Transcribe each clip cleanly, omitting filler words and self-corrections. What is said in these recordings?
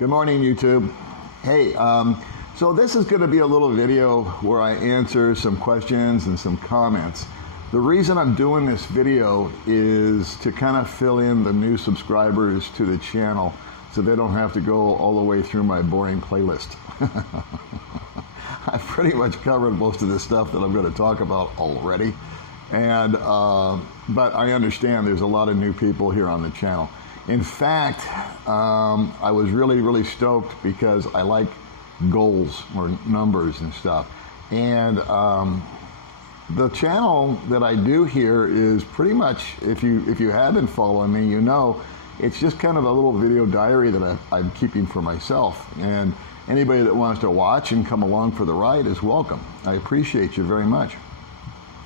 Good morning, YouTube. Hey, so this is going to be a little video where I answer some questions and some comments. The reason I'm doing this video is to kind of fill in the new subscribers to the channel so they don't have to go all the way through my boring playlist. I've pretty much covered most of the stuff that I'm going to talk about already, and but I understand there's a lot of new people here on the channel. In fact, I was really stoked because I like goals or numbers and stuff, and the channel that I do here is pretty much, if you have been following me, you know it's just kind of a little video diary that I'm keeping for myself, and anybody that wants to watch and come along for the ride is welcome. I appreciate you very much.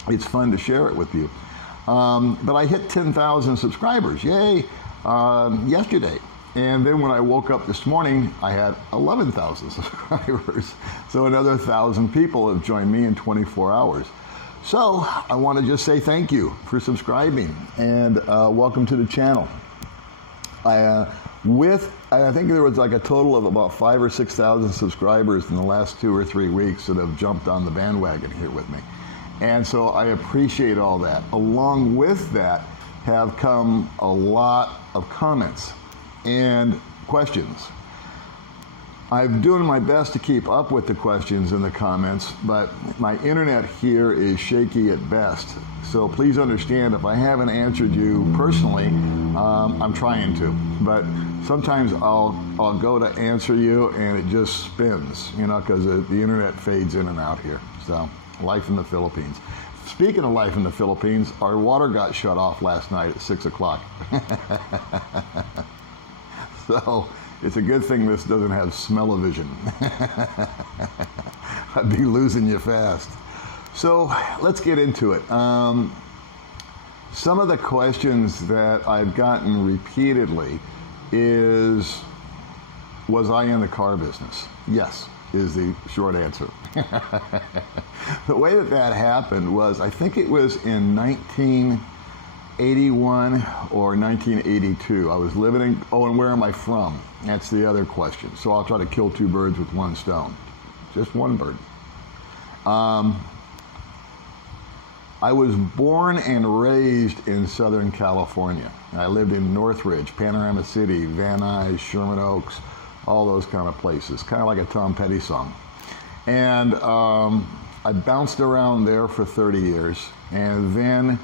It's fun to share it with you. But I hit 10,000 subscribers, yay, yesterday. And then when I woke up this morning, I had 11,000 subscribers. So another 1,000 people have joined me in 24 hours. So I want to just say thank you for subscribing, and welcome to the channel. I think there was like a total of about 5,000 or 6,000 subscribers in the last 2 or 3 weeks that have jumped on the bandwagon here with me. And so I appreciate all that. Along with that have come a lot of comments and questions. I'm doing my best to keep up with the questions and the comments, but my internet here is shaky at best. So please understand if I haven't answered you personally, I'm trying to. But sometimes I'll go to answer you and it just spins, you know, because the internet fades in and out here. So life in the Philippines. Speaking of life in the Philippines, our water got shut off last night at 6 o'clock. So it's a good thing this doesn't have smell-o-vision. I'd be losing you fast. So let's get into it. Some of the questions that I've gotten repeatedly is, was I in the car business? Yes, is the short answer. The way that happened was, I think it was in 1981 or 1982. I was living in, and where am I from? That's the other question. So I'll try to kill two birds with one stone. Just one bird. I was born and raised in Southern California. I lived in Northridge, Panorama City, Van Nuys, Sherman Oaks, all those kind of places, kind of like a Tom Petty song. And I bounced around there for 30 years, and then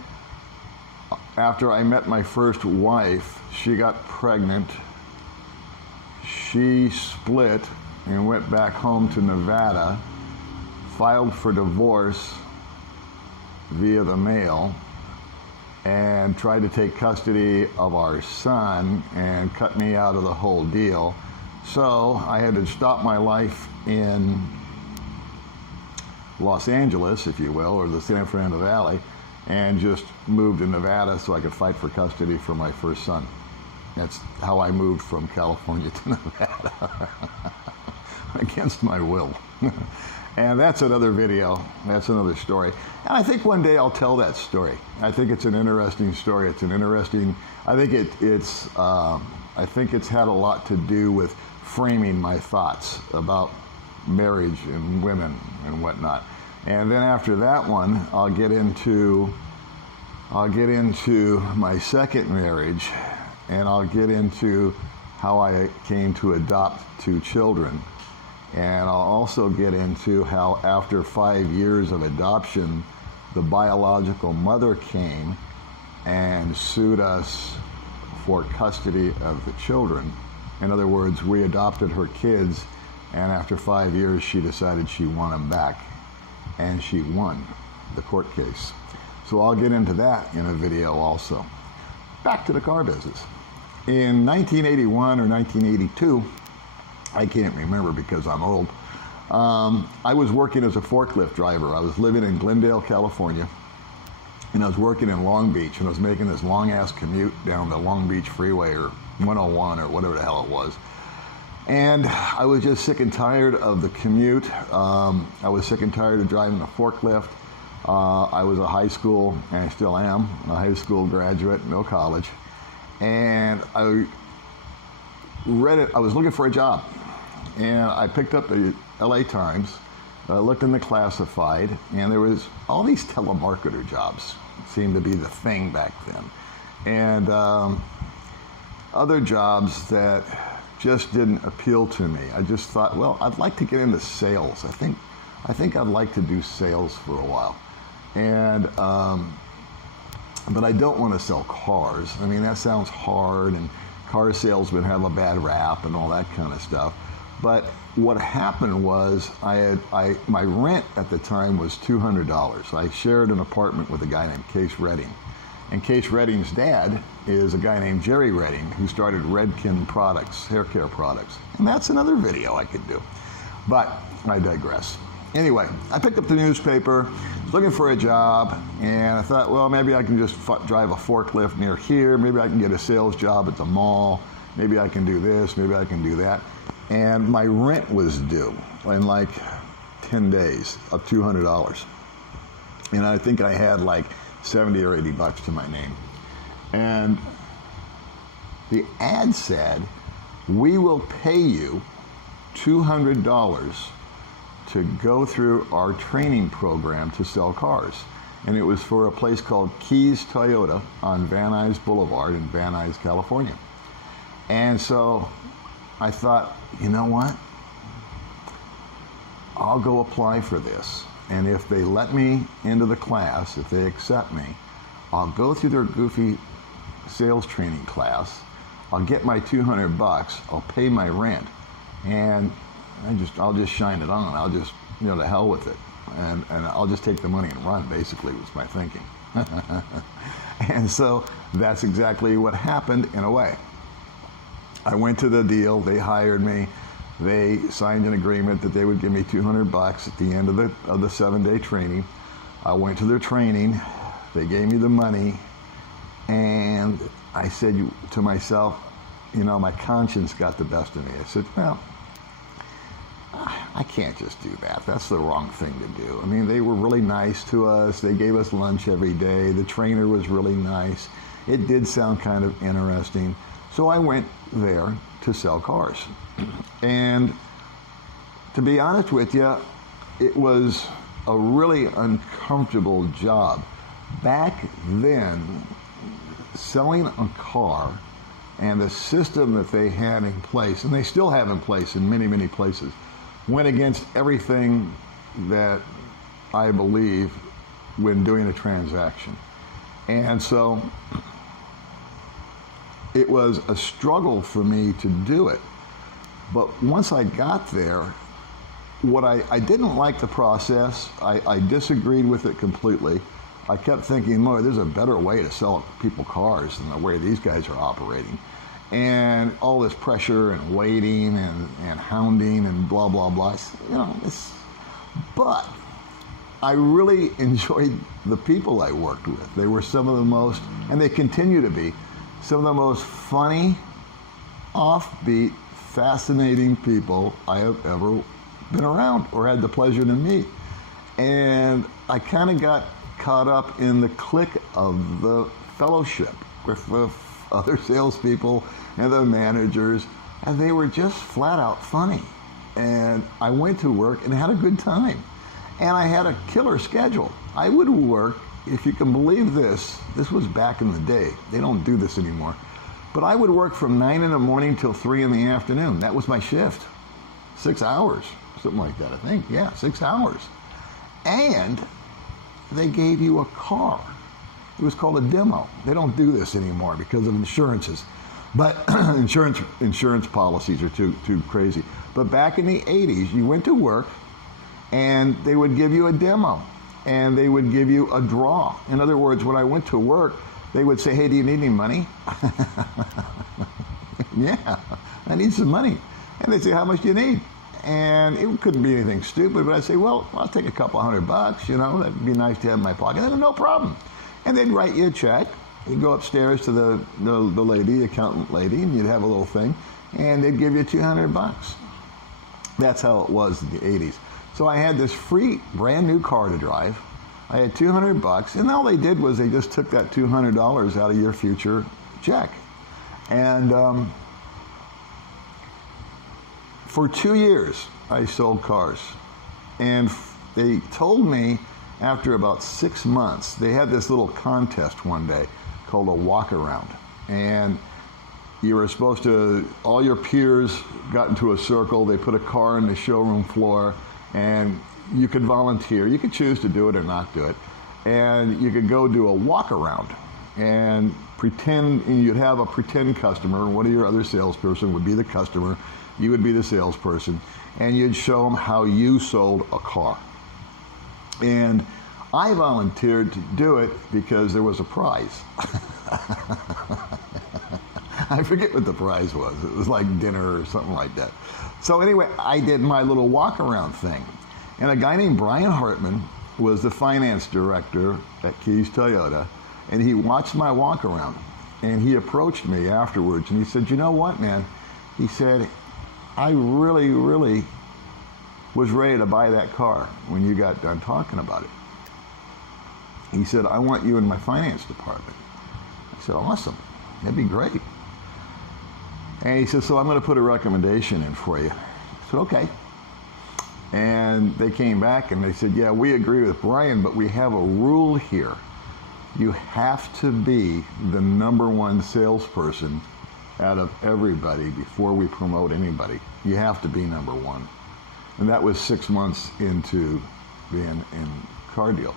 after I met my first wife, she got pregnant. She split and went back home to Nevada, filed for divorce via the mail, and tried to take custody of our son and cut me out of the whole deal. So I had to stop my life in Los Angeles, if you will, or the San Fernando Valley, and just moved to Nevada so I could fight for custody for my first son. That's how I moved from California to Nevada, against my will. And that's another video, that's another story. And I think one day I'll tell that story. I think it's an interesting story. It's an interesting, I think it's had a lot to do with framing my thoughts about marriage and women and whatnot. And then after that one, I'll get into my second marriage, and I'll get into how I came to adopt 2 children. And I'll also get into how after 5 years of adoption, the biological mother came and sued us for custody of the children. In other words, we adopted her kids, and after 5 years, she decided she wanted them back, and she won the court case. So I'll get into that in a video also. Back to the car business. In 1981 or 1982, I can't remember because I'm old, I was working as a forklift driver. I was living in Glendale, California, and I was working in Long Beach, and I was making this long-ass commute down the Long Beach Freeway, or 101, or whatever the hell it was. And I was just sick and tired of the commute. I was sick and tired of driving the forklift. I was a high school, and I still am, a high school graduate, no college. And I read it. I was looking for a job, and I picked up the LA Times, looked in the classified, and there was all these telemarketer jobs seemed to be the thing back then, and other jobs that just didn't appeal to me. I just thought, well, I'd like to get into sales. I think I'd like to do sales for a while, and but I don't want to sell cars. I mean, that sounds hard, and car salesmen have a bad rap and all that kind of stuff. But what happened was my rent at the time was $200. I shared an apartment with a guy named Case Redding. And Case Redding's dad is a guy named Jerry Redding, who started Redken Products, hair care products. And that's another video I could do. But I digress. Anyway, I picked up the newspaper, looking for a job, and I thought, well, maybe I can just drive a forklift near here. Maybe I can get a sales job at the mall. Maybe I can do this. Maybe I can do that. And my rent was due in like 10 days of $200. And I think I had like 70 or 80 bucks to my name. And the ad said, we will pay you $200 to go through our training program to sell cars. And it was for a place called Keys Toyota on Van Nuys Boulevard in Van Nuys, California. And so I thought, you know what? I'll go apply for this. And if they let me into the class, if they accept me, I'll go through their goofy sales training class. I'll get my 200 bucks. I'll pay my rent. And I'll just shine it on. I'll just, to hell with it. And I'll just take the money and run, basically, was my thinking. And so that's exactly what happened in a way. I went to the deal. They hired me. They signed an agreement that they would give me 200 bucks at the end of the 7-day training. I went to their training. They gave me the money. And I said to myself, my conscience got the best of me. I said, well, I can't just do that. That's the wrong thing to do. I mean, they were really nice to us. They gave us lunch every day. The trainer was really nice. It did sound kind of interesting. So I went there to sell cars. And to be honest with you, it was a really uncomfortable job. Back then, selling a car and the system that they had in place, and they still have in place in many, many places, went against everything that I believe when doing a transaction. And so it was a struggle for me to do it. But once I got there, I didn't like the process. I disagreed with it completely. I kept thinking, Lord, there's a better way to sell people cars than the way these guys are operating. And all this pressure and waiting and hounding and blah, blah, blah. But I really enjoyed the people I worked with. They were some of the most, and they continue to be, some of the most funny, offbeat, fascinating people I have ever been around or had the pleasure to meet. And I kind of got caught up in the clique of the fellowship with the other salespeople and the managers, and they were just flat out funny. And I went to work and had a good time. And I had a killer schedule. I would work, if you can believe this was back in the day. They don't do this anymore. But I would work from 9 in the morning till 3 in the afternoon. That was my shift. 6 hours, something like that, I think. Yeah, 6 hours. And they gave you a car. It was called a demo. They don't do this anymore because of insurances. But insurance policies are too crazy. But back in the 80s, you went to work and they would give you a demo and they would give you a draw. In other words, when I went to work, they would say, hey, do you need any money? Yeah, I need some money. And they'd say, how much do you need? And it couldn't be anything stupid, but I'd say, well, I'll take a couple $100, that'd be nice to have in my pocket. And no problem. And they'd write you a check. You'd go upstairs to the lady, accountant lady, and you'd have a little thing, and they'd give you $200. That's how it was in the 80s. So I had this free, brand new car to drive. I had $200, and all they did was they just took that $200 out of your future check. And For 2 years, I sold cars. And they told me after about 6 months, they had this little contest one day called a walk around. And you were supposed to, all your peers got into a circle, they put a car on the showroom floor, and you could volunteer. You could choose to do it or not do it. And you could go do a walk around and pretend, and you'd have a pretend customer, one of your other salesperson would be the customer, you would be the salesperson, and you'd show them how you sold a car. And I volunteered to do it because there was a prize. I forget what the prize was. It was like dinner or something like that. So anyway, I did my little walk around thing. And a guy named Brian Hartman was the finance director at Keys Toyota, and he watched my walk around. And he approached me afterwards and he said, you know what, man? He said, I really, really was ready to buy that car when you got done talking about it. He said, I want you in my finance department. I said, awesome, that'd be great. And he said, so I'm going to put a recommendation in for you. I said, okay. And they came back and they said, yeah, we agree with Brian, but we have a rule here. You have to be the #1 salesperson out of everybody before we promote anybody. You have to be #1. And that was 6 months into being in car deal.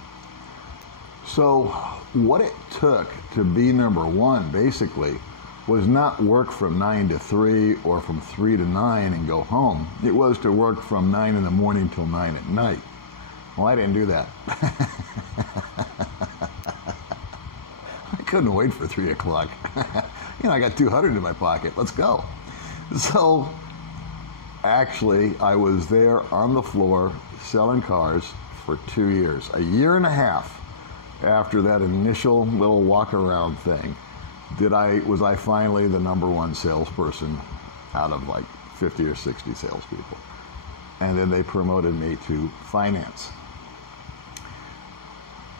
So what it took to be #1 basically was not work from 9 to 3 or from 3 to 9 and go home. It was to work from 9 in the morning till 9 at night. Well, I didn't do that. I couldn't wait for 3 o'clock. I got 200 in my pocket. Let's go. So actually, I was there on the floor selling cars for 2 years. A year and a half after that initial little walk around thing, was I finally the #1 salesperson out of like 50 or 60 salespeople. And then they promoted me to finance.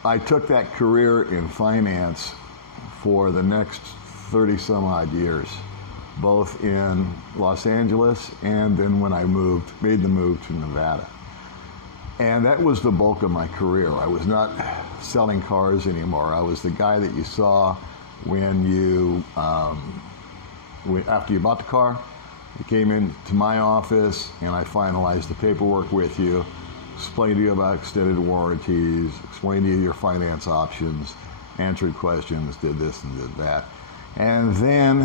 I took that career in finance for the next 30 some odd years, both in Los Angeles and then when I made the move to Nevada. And that was the bulk of my career. I was not selling cars anymore. I was the guy that you saw when you, after you bought the car, you came into my office and I finalized the paperwork with you, explained to you about extended warranties, explained to you your finance options, answered questions, did this and did that. And then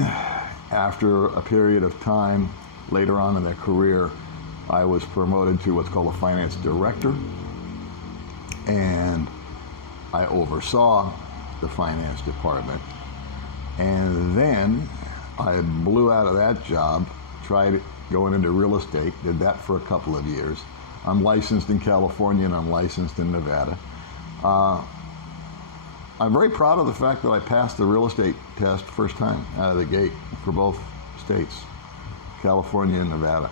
after a period of time later on in their career, I was promoted to what's called a finance director, and I oversaw the finance department. And then I blew out of that job, tried going into real estate, did that for a couple of years. I'm licensed in California and I'm licensed in Nevada. I'm very proud of the fact that I passed the real estate test first time out of the gate for both states, California and Nevada.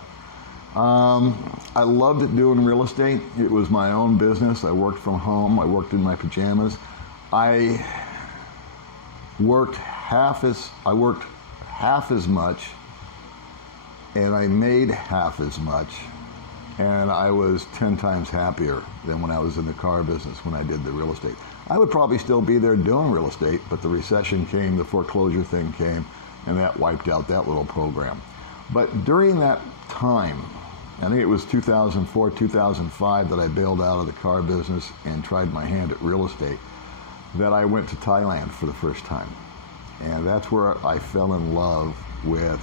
I loved it doing real estate. It was my own business. I worked from home. I worked in my pajamas. I worked half as much, and I made half as much, and I was 10 times happier than when I was in the car business when I did the real estate. I would probably still be there doing real estate, but the recession came, the foreclosure thing came, and that wiped out that little program. But during that time, I think it was 2004, 2005 that I bailed out of the car business and tried my hand at real estate, that I went to Thailand for the first time. And that's where I fell in love with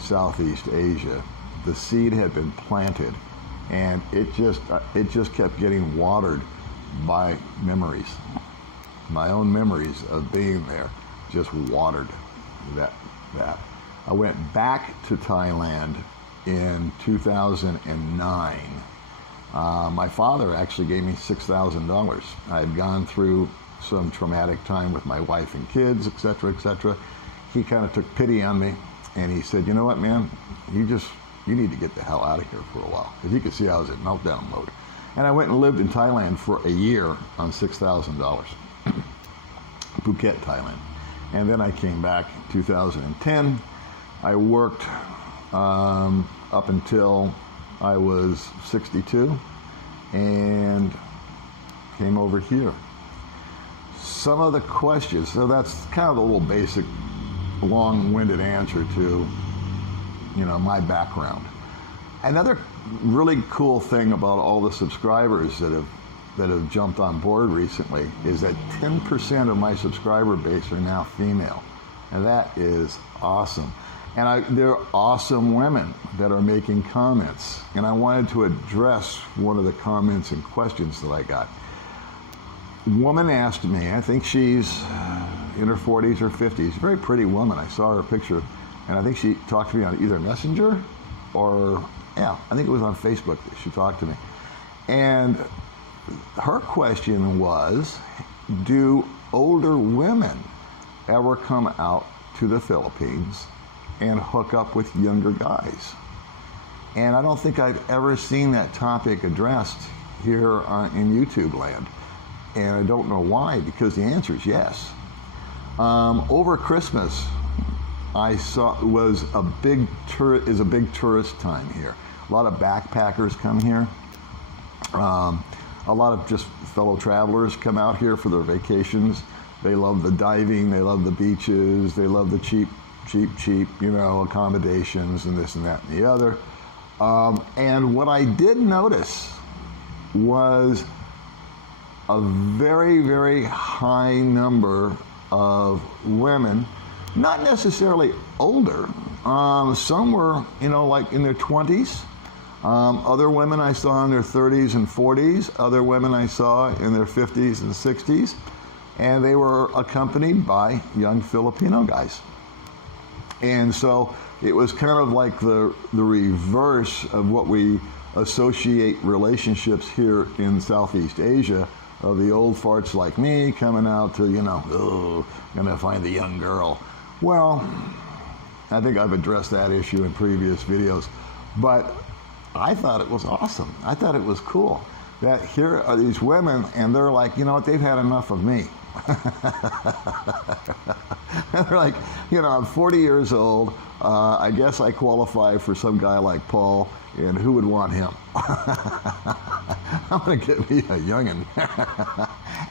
Southeast Asia. The seed had been planted, and it just kept getting watered by memories. My own memories of being there just watered that. I went back to Thailand in 2009. My father actually gave me $6,000. I had gone through some traumatic time with my wife and kids, etc., etc. He kind of took pity on me, and he said, you know what, man, you need to get the hell out of here for a while, because he could see I was in meltdown mode. And I went and lived in Thailand for a year on $6,000, Phuket, Thailand. And then I came back in 2010. I worked up until I was 62 and came over here. Some of the questions, so that's kind of a little basic, long-winded answer to, my background. Another really cool thing about all the subscribers that have jumped on board recently is that 10% of my subscriber base are now female. And that is awesome. And they're awesome women that are making comments. And I wanted to address one of the comments and questions that I got. Woman asked me, I think she's in her 40s or 50s, very pretty woman. I saw her picture, and I think she talked to me on either Messenger or, I think it was on Facebook that she talked to me. And her question was, do older women ever come out to the Philippines and hook up with younger guys? And I don't think I've ever seen that topic addressed here in YouTube land. And I don't know why, because the answer is yes. Over Christmas, I saw is a big tourist time here. A lot of backpackers come here. A lot of just fellow travelers come out here for their vacations. They love the diving, they love the beaches, they love the cheap, accommodations and this and that and the other. And what I did notice was a very, very high number of women, not necessarily older. Some were, like in their 20s. Other women I saw in their 30s and 40s. Other women I saw in their 50s and 60s. And they were accompanied by young Filipino guys. And so it was kind of like the reverse of what we associate relationships here in Southeast Asia, of the old farts like me coming out to, gonna find the young girl. Well, I think I've addressed that issue in previous videos, but I thought it was awesome. I thought it was cool that here are these women and they're like, they've had enough of me. They're like, I'm 40 years old. I guess I qualify for some guy like Paul, and who would want him? I'm gonna get me a youngin'.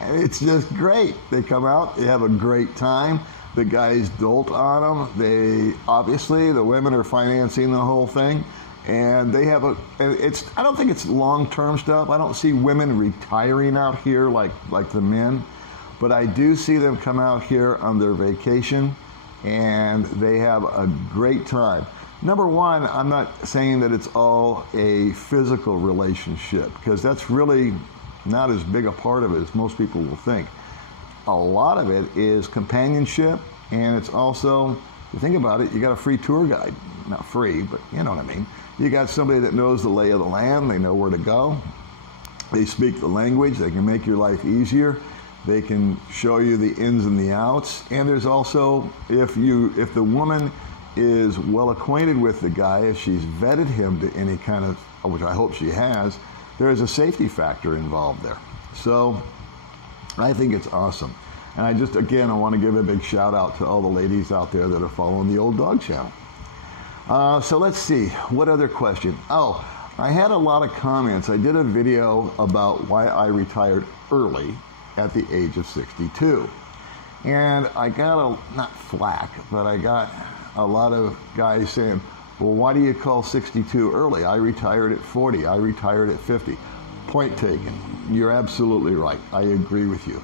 And it's just great. They come out, they have a great time. The guys dolt on them. The women are financing the whole thing. And they have I don't think it's long-term stuff. I don't see women retiring out here like the men. But I do see them come out here on their vacation, and they have a great time. Number one, I'm not saying that it's all a physical relationship, because that's really not as big a part of it as most people will think. A lot of it is companionship, and it's also, if you think about it, you got a free tour guide. Not free, but you know what I mean. You got somebody that knows the lay of the land, they know where to go, they speak the language, they can make your life easier. They can show you the ins and the outs. And there's also, if the woman is well acquainted with the guy, if she's vetted him to any kind of, which I hope she has, there is a safety factor involved there. So I think it's awesome. And I want to give a big shout out to all the ladies out there that are following the Old Dog channel. So let's see, what other question? Oh, I had a lot of comments. I did a video about why I retired early at the age of 62. And I got not flack, but I got a lot of guys saying, well, why do you call 62 early? I retired at 40, I retired at 50. Point taken. You're absolutely right. I agree with you.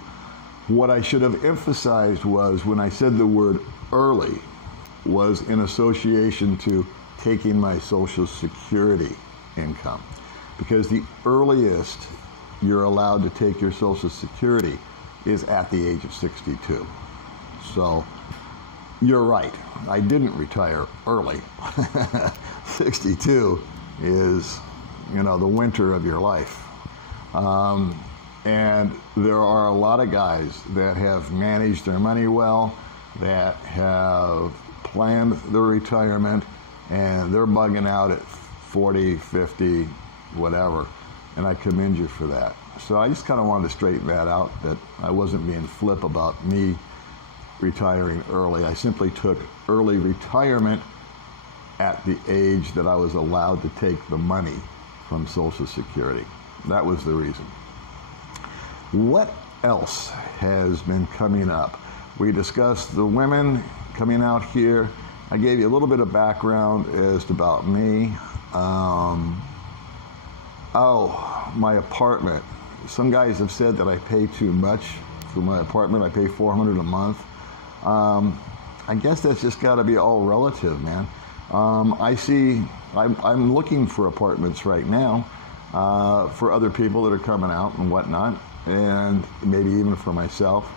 What I should have emphasized was when I said the word early was in association to taking my Social Security income. Because the earliest you're allowed to take your Social Security is at the age of 62. So you're right. I didn't retire early. 62 is, the winter of your life. And there are a lot of guys that have managed their money well, that have planned their retirement, and they're bugging out at 40, 50, whatever. And I commend you for that. So I just kind of wanted to straighten that out, that I wasn't being flip about me retiring early. I simply took early retirement at the age that I was allowed to take the money from Social Security. That was the reason. What else has been coming up? We discussed the women coming out here. I gave you a little bit of background as to about me. My apartment. Some guys have said that I pay too much for my apartment. I pay $400 a month. I guess that's just got to be all relative, man. I'm looking for apartments right now for other people that are coming out and whatnot, and maybe even for myself.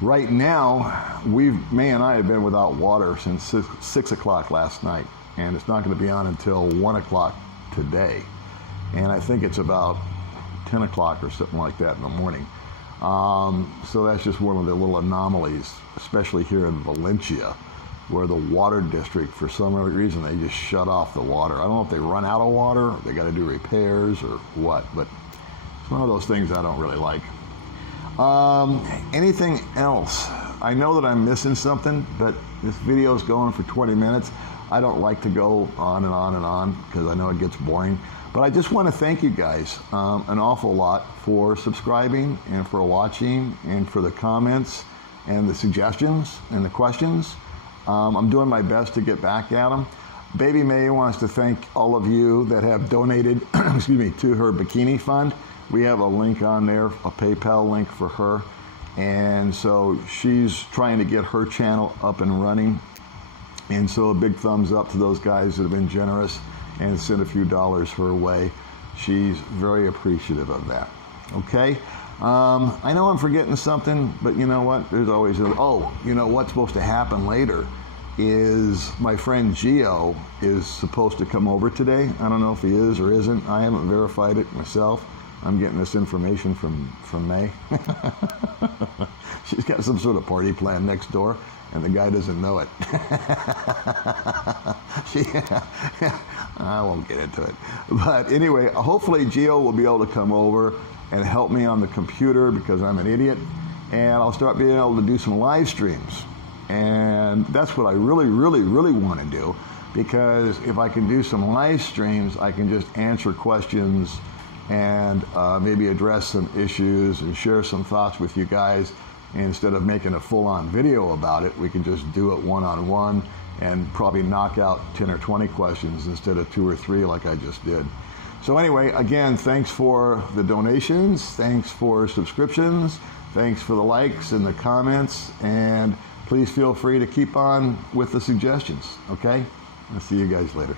Right now, May and I have been without water since 6 o'clock last night, and it's not going to be on until 1 o'clock today. And I think it's about 10 o'clock or something like that in the morning. So that's just one of the little anomalies, especially here in Valencia, where the water district, for some reason, they just shut off the water. I don't know if they run out of water, or they got to do repairs or what, but it's one of those things I don't really like. Anything else? I know that I'm missing something, but this video is going for 20 minutes. I don't like to go on and on and on because I know it gets boring. But I just want to thank you guys an awful lot for subscribing and for watching and for the comments and the suggestions and the questions. I'm doing my best to get back at them. Baby May wants to thank all of you that have donated excuse me, to her bikini fund. We have a link on there, a PayPal link for her. And so she's trying to get her channel up and running. And so a big thumbs up to those guys that have been generous and sent a few dollars her way. She's very appreciative of that. Okay? I know I'm forgetting something, but you know what? There's always you know what's supposed to happen later is my friend Gio is supposed to come over today. I don't know if he is or isn't. I haven't verified it myself. I'm getting this information from May. She's got some sort of party plan next door, and the guy doesn't know it. I won't get into it. But anyway, hopefully Gio will be able to come over and help me on the computer because I'm an idiot. And I'll start being able to do some live streams. And that's what I really, really, really want to do. Because if I can do some live streams, I can just answer questions and maybe address some issues and share some thoughts with you guys. Instead of making a full-on video about it, we can just do it one-on-one and probably knock out 10 or 20 questions instead of 2 or 3 like I just did. So anyway, again, thanks for the donations, thanks for subscriptions, thanks for the likes and the comments, and please feel free to keep on with the suggestions, okay? I'll see you guys later.